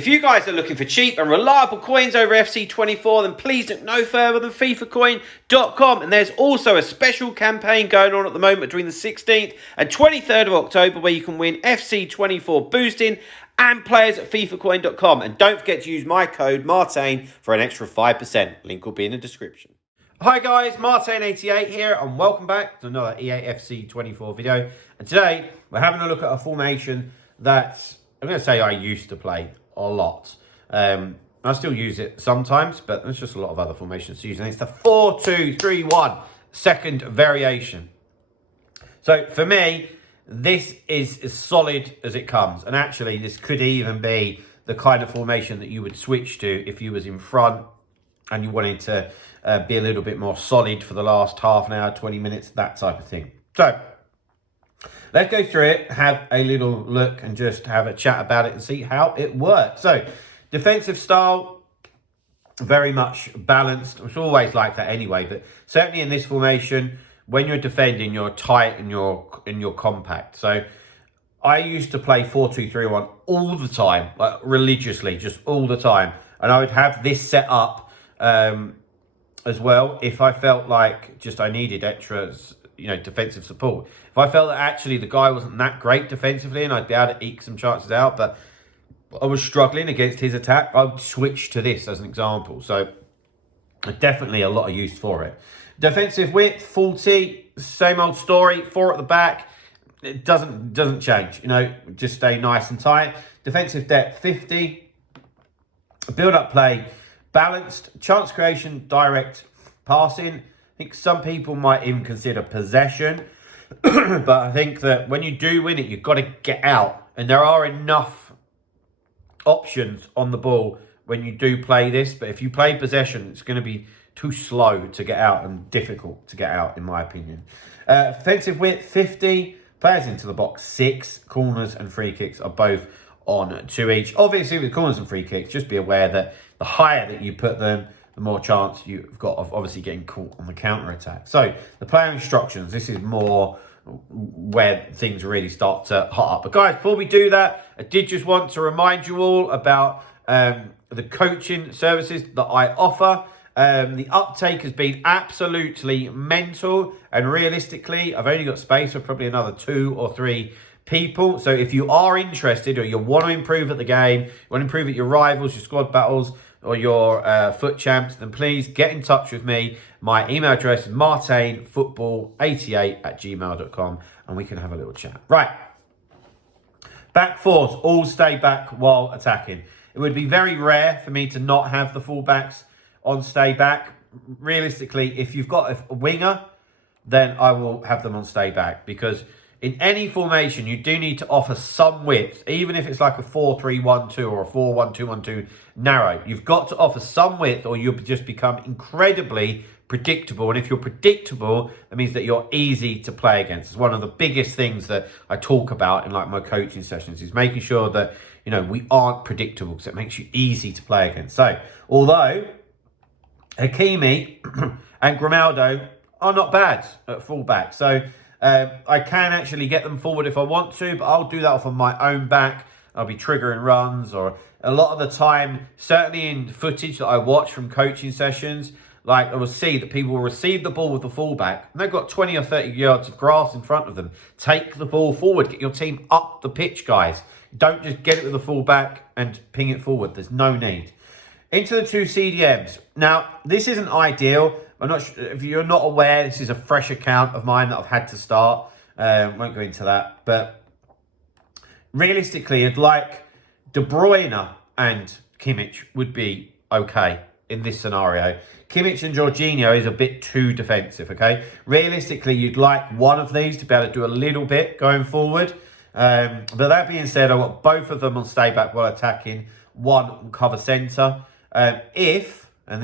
If you guys are looking for cheap and reliable coins over FC24, then please look no further than FIFAcoin.com. And there's also a special campaign going on at the moment between the 16th and 23rd of October where you can win FC24 boosting and players at FIFAcoin.com. And don't forget to use my code Martain for an extra 5%. Link will be in the description. Hi guys, Martain88 here and welcome back to another EAFC24 video. And today we're having a look at a formation that I'm going to say I used to play a lot. I still use it sometimes, but there's just a lot of other formations to use. And it's the 4-2-3-1 second variation. So for me, this is as solid as it comes. And actually, this could even be the kind of formation that you would switch to if you was in front and you wanted to be a little bit more solid for the last half an hour, 20 minutes, that type of thing. So let's go through it, have a little look and just have a chat about it and see how it works. So defensive style, very much balanced. It's always like that anyway, but certainly in this formation, when you're defending, you're tight and you're compact. So I used to play 4-2-3-1 all the time, like religiously, just all the time. And I would have this set up as well if I felt like just I needed extras, defensive support. If I felt that actually the guy wasn't that great defensively and I'd be able to eke some chances out, but I was struggling against his attack, I would switch to this as an example. So definitely a lot of use for it. Defensive width, 40, same old story, 4 at the back. It doesn't change, just stay nice and tight. Defensive depth, 50. Build-up play, balanced. Chance creation, direct passing. I think some people might even consider possession. But I think that when you do win it, you've got to get out. And there are enough options on the ball when you do play this. But if you play possession, it's going to be too slow to get out and difficult to get out, in my opinion. Offensive width, 50. Players into the box, 6. Corners and free kicks are both on 2 each. Obviously, with corners and free kicks, just be aware that the higher that you put them, the more chance you've got of obviously getting caught on the counter-attack. So the player instructions, this is more where things really start to hot up. But guys, before we do that, I did just want to remind you all about the coaching services that I offer. The uptake has been absolutely mental, and realistically, I've only got space for probably another 2 or 3 people. So if you are interested or you want to improve at the game, you want to improve at your rivals, your squad battles, or your foot champs, then please get in touch with me. My email address is martainfootball88@gmail.com, and we can have a little chat. Right. Back fours, all stay back while attacking. It would be very rare for me to not have the fullbacks on stay back. Realistically, if you've got a winger, then I will have them on stay back, because in any formation, you do need to offer some width, even if it's like a 4-3-1-2 or a 4-1-2-1-2 narrow. You've got to offer some width or you'll just become incredibly predictable. And if you're predictable, that means that you're easy to play against. It's one of the biggest things that I talk about in like my coaching sessions, is making sure that, we aren't predictable, because it makes you easy to play against. So, although Hakimi and Grimaldo are not bad at fullback, so I can actually get them forward if I want to, but I'll do that off of my own back. I'll be triggering runs, or a lot of the time, certainly in footage that I watch from coaching sessions, like I will see that people will receive the ball with the fullback and they've got 20 or 30 yards of grass in front of them. Take the ball forward, get your team up the pitch, guys. Don't just get it with the fullback and ping it forward. There's no need. Into the 2 CDMs. Now, this isn't ideal. I'm not sure if you're not aware, this is a fresh account of mine that I've had to start. Won't go into that. But realistically, I'd like De Bruyne and Kimmich would be okay in this scenario. Kimmich and Jorginho is a bit too defensive, okay? Realistically, you'd like one of these to be able to do a little bit going forward. But that being said, I want both of them on stay back while attacking. One will cover centre. And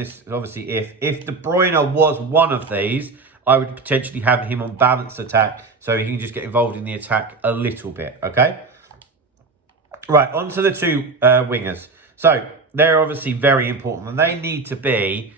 this is obviously if De Bruyne was one of these, I would potentially have him on balanced attack, so he can just get involved in the attack a little bit, okay? Right, on to the 2 wingers. So they're obviously very important, and they need to be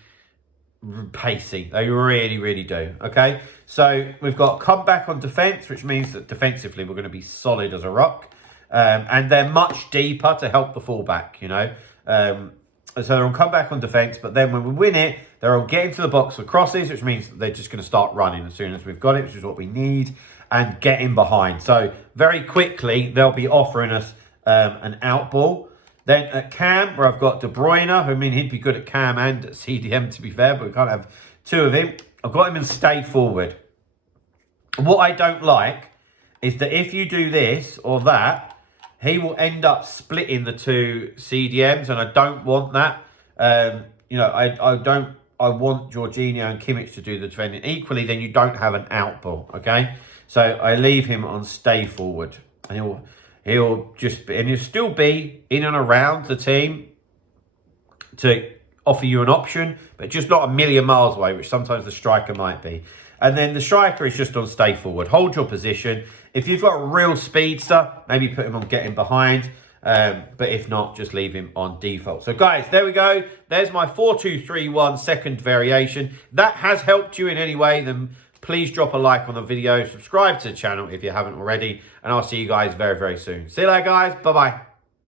pacey. They really, really do, okay? So we've got comeback on defence, which means that defensively we're going to be solid as a rock. And they're much deeper to help the fullback, you know. So they're on comeback on defence, but then when we win it, they're on getting to the box for crosses, which means that they're just going to start running as soon as we've got it, which is what we need, and getting behind. So very quickly, they'll be offering us an out ball. Then at cam, where I've got De Bruyne, who, I mean, he'd be good at cam and at CDM, to be fair, but we can't have two of him. I've got him in stay forward. What I don't like is that if you do this or that, he will end up splitting the two CDMs, and I don't want that. You know, I want Jorginho and Kimmich to do the defending. Equally, then you don't have an out ball, okay? So I leave him on stay forward, and he'll still be in and around the team to offer you an option, but just not a million miles away, which sometimes the striker might be. And then the striker is just on stay forward. Hold your position. If you've got a real speedster, maybe put him on getting behind. But if not, just leave him on default. So guys, there we go. There's my 4-2-3-1 second variation. That has helped you in any way, then please drop a like on the video. Subscribe to the channel if you haven't already. And I'll see you guys very, very soon. See you later, guys. Bye-bye.